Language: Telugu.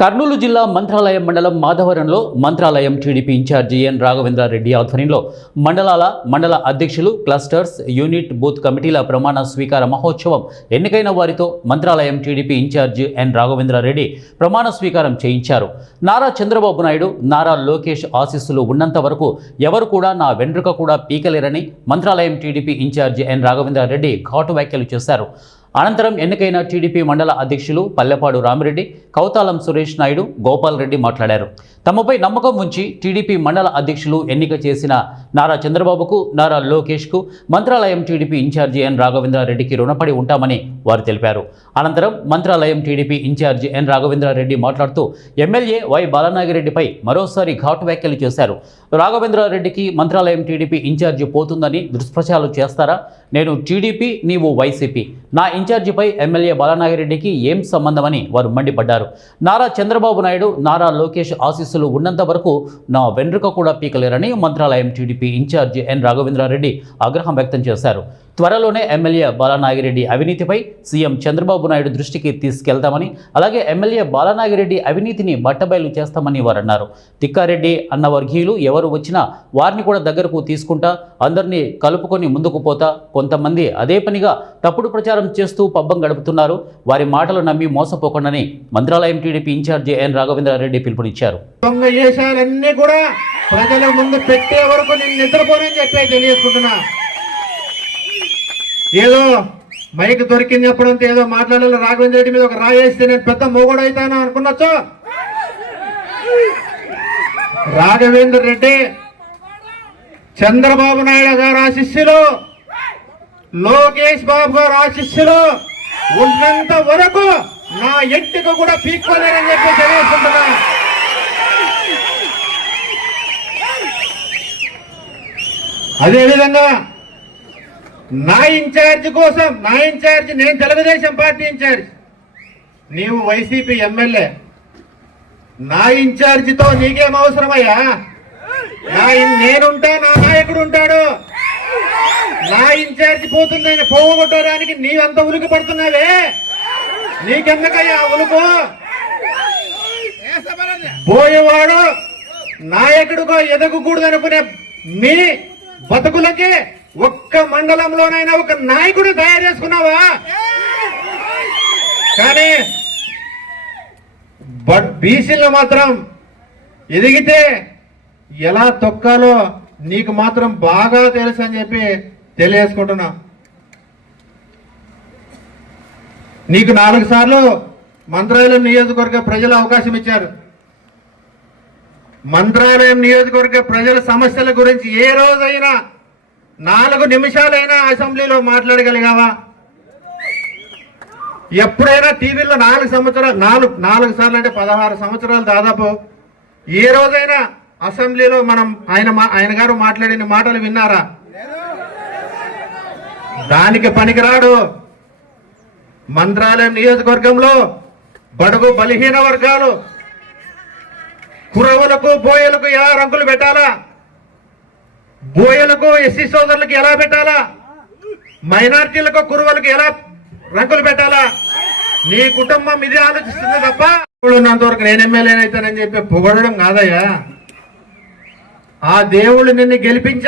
కర్నూలు జిల్లా మంత్రాలయం మండలం మాధవరంలో మంత్రాలయం టీడీపీ ఇన్ఛార్జి ఎన్ రాఘవేంద్రారెడ్డి ఆధ్వర్యంలో మండల అధ్యక్షులు క్లస్టర్స్ యూనిట్ బూత్ కమిటీల ప్రమాణ స్వీకార మహోత్సవం ఎన్నికైన వారితో మంత్రాలయం టీడీపీ ఇన్ఛార్జి ఎన్ రాఘవేంద్రారెడ్డి ప్రమాణ స్వీకారం చేయించారు. నారా చంద్రబాబు నాయుడు, నారా లోకేష్ ఆశీస్సులు ఉన్నంత వరకు ఎవరు కూడా నా వెంట్రుక కూడా పీకలేరని మంత్రాలయం టీడీపీ ఇన్ఛార్జి ఎన్ రాఘవేంద్రారెడ్డి ఘాటు వ్యాఖ్యలు చేశారు. అనంతరం ఎన్నికైన టీడీపీ మండల అధ్యక్షులు పల్లెపాడు రామిరెడ్డి, కౌతాలం సురేష్ నాయుడు, గోపాల్ రెడ్డి మాట్లాడారు. తమపై నమ్మకం ఉంచి టీడీపీ మండల అధ్యక్షులు ఎన్నిక చేసిన నారా చంద్రబాబుకు, నారా లోకేష్కు మంత్రాలయం టీడీపీ ఇన్ఛార్జి ఎన్ రాఘవేంద్రారెడ్డికి రుణపడి ఉంటామని వారు తెలిపారు. అనంతరం మంత్రాలయం టీడీపీ ఇన్ఛార్జి ఎన్ రాఘవేంద్రారెడ్డి మాట్లాడుతూ ఎమ్మెల్యే వై బాలనాగిరెడ్డిపై మరోసారి ఘాటు వ్యాఖ్యలు చేశారు. రాఘవేంద్రారెడ్డికి మంత్రాలయం టీడీపీ ఇన్ఛార్జి పోతుందని దుష్ప్రచారాలు చేస్తారా? నేను టీడీపీ, నీవు వైసీపీ. నా ఇన్ఛార్జిపై ఎమ్మెల్యే బాలనాగిరెడ్డికి ఏం సంబంధమని వారు మండిపడ్డారు. నారా చంద్రబాబు నాయుడు, నారా లోకేష్ ఆశీస్సులు ఉన్నంత వరకు నా వెంట్రుక కూడా పీకలేరని మంత్రాలయం టీడీపీ ఇన్ఛార్జి ఎన్ రాఘవేంద్రారెడ్డి ఆగ్రహం వ్యక్తం చేశారు. త్వరలోనే ఎమ్మెల్యే బాలనాగిరెడ్డి అవినీతిపై సీఎం చంద్రబాబు నాయుడు దృష్టికి తీసుకెళ్తామని, అలాగే ఎమ్మెల్యే బాలనాగిరెడ్డి అవినీతిని బట్టబయలు చేస్తామని వారు అన్నారు. తిక్కారెడ్డి అన్న వర్గీయులు ఎవరు వచ్చినా వారిని కూడా దగ్గరకు తీసుకుంటా, అందరినీ కలుపుకొని ముందుకు పోతా. కొంతమంది అదే పనిగా తప్పుడు ప్రచారం చేస్తూ పబ్బం గడుపుతున్నారు. వారి మాటలు నమ్మి మోసపోకుండాని మంత్రాలయం టీడీపీ ఇన్ఛార్జి ఎన్ రాఘవేంద్రారెడ్డి పిలుపునిచ్చారు. కూడా ప్రజల ముందు పెట్టే వరకు నేను నిద్రపోనని చెప్పి తెలియజేసుకుంటున్నా. ఏదో మైక్ దొరికింది చెప్పడంతో ఏదో మాట్లాడాలి, రాఘవేంద్ర రెడ్డి మీద ఒక రాయేస్తే నేను పెద్ద మొగుడు అవుతాను అనుకున్నచ్చు. రాఘవేంద్ర రెడ్డి చంద్రబాబు నాయుడు గారు ఆశిస్సులు, లోకేష్ బాబు గారు ఆశిస్సులు ఉన్నంత వరకు నా ఎంటిక కూడా పీక్కోలేరని చెప్పి తెలియజేస్తున్నా. అదేవిధంగా నా ఇన్ఛార్జి కోసం, నా ఇన్ఛార్జి నేను తెలుగుదేశం పార్టీ ఇన్ఛార్జి, నీవు వైసీపీ ఎమ్మెల్యే. నా ఇన్ఛార్జితో నీకేం అవసరమయ్యా? నేనుంటా, నా నాయకుడు ఉంటాడు. నా ఇన్ఛార్జి పోతుందని పోగొట్టడానికి నీవంత ఉలికి పడుతున్నావే, నీకెందుకయ్యా ఉలుకు? పోయేవాడు నాయకుడుగా ఎదగకూడదనుకునే మీ బతుకులకి ఒక్క మండలంలోనైనా ఒక నాయకుడు తయారు చేసుకున్నావా? కానీ బీసీలో మాత్రం ఎదిగితే ఎలా తొక్కాలో నీకు మాత్రం బాగా తెలుసు అని చెప్పి తెలియజేసుకుంటున్నా. నీకు 4 సార్లు మంత్రాలయం నియోజకవర్గ ప్రజలు అవకాశం ఇచ్చారు. మంత్రాలయం నియోజకవర్గ ప్రజల సమస్యల గురించి ఏ రోజైనా 4 నిమిషాలైనా అసెంబ్లీలో మాట్లాడగలిగావా? ఎప్పుడైనా టీవీలో 4 సార్లు అంటే 16 సంవత్సరాలు దాదాపు ఏ రోజైనా అసెంబ్లీలో మనం ఆయన గారు మాట్లాడిన మాటలు విన్నారా? దానికి పనికిరాడు. మంత్రాలయం నియోజకవర్గంలో బడుగు బలహీన వర్గాలు, కురవులకు, బోయలకు ఎలా రంగులు పెట్టాలా, బోయలకు, ఎస్సీ సోదరులకు ఎలా పెట్టాలా, మైనార్టీలకు, కురువులకు ఎలా రంగులు పెట్టాలా, నీ కుటుంబం ఇది ఆలోచిస్తుంది తప్ప ఉన్నంతవరకు నేను ఎమ్మెల్యేనైతానని చెప్పి పొగడడం కాదయ్యా. ఆ దేవుడు నిన్ను గెలిపించ